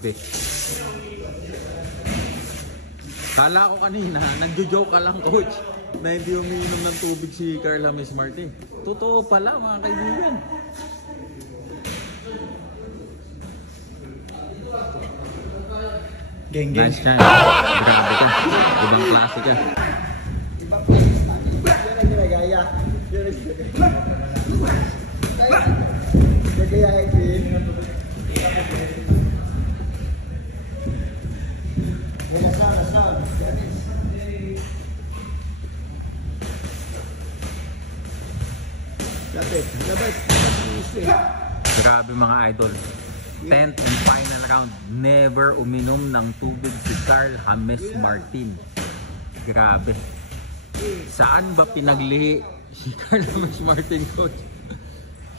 Grabe. Kala ko kanina, nagjo-joke ka lang, coach, na hindi umiinom ng tubig si Carl James Martin. Totoo pala, mga kaibigan. Geng. Nice time. Grabe ka. Ibang klase ka. Grabe mga idol. 10th and final round. Never uminom ng tubig si Carl James Martin. Grabe. Saan ba pinaglihi si Carl James Martin, coach?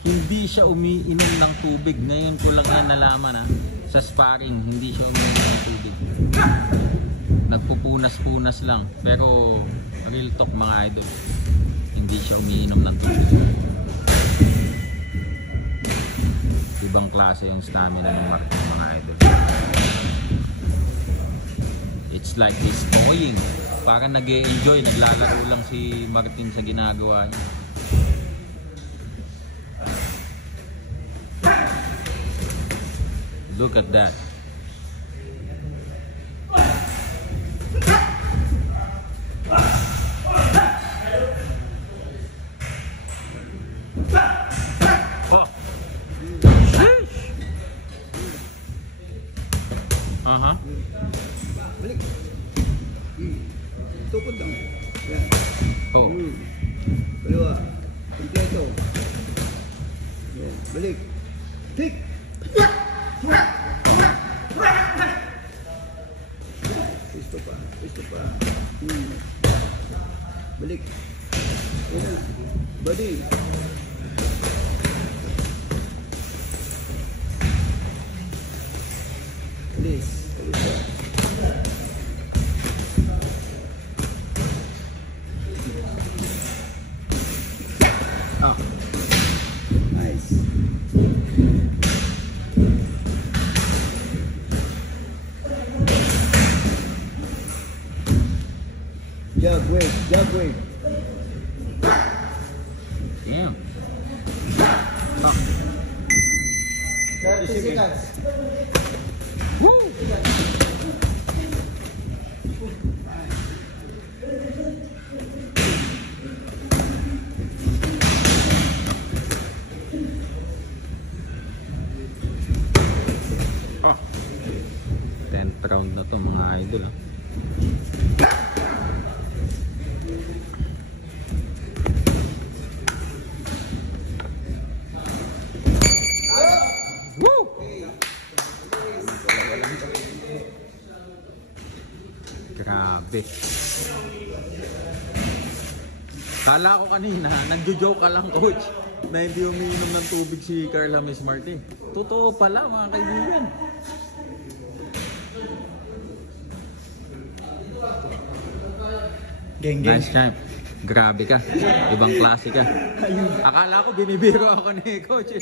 Hindi siya umiinom ng tubig. Ngayon ko lang yan nalaman, ha. Sa sparring, hindi siya umiinom ng tubig. Nagpupunas-punas lang. Pero real talk mga idol, hindi siya umiinom ng tubig. Ibang klase yung stamina ng Martin mga idol. It's like he's toying. Parang nag-e-enjoy, naglalaro lang si Martin sa ginagawa niya. Look at that. Oh. Aha. Balik. Tukod lang. Yan. Oh. Dalawa. Kompleto. Yan. Balik. Tik. Isto pa. Isto pa. Balik. Yan. Balik. Alis. Alis pa. Ah. Nice. Jab wave, jab wave. Damn. Ah. 30 seconds. Woo! Ah. 10th round na to mga idol, ah. Grabe. Kala ko kanina, nagjo-joke ka lang, coach, na hindi umiinom ng tubig si Carl James Martin. Totoo pala mga kaibigan. Geng. Nice time. Grabe ka. Ibang klase ka. Akala ko binibiro ako ni coach.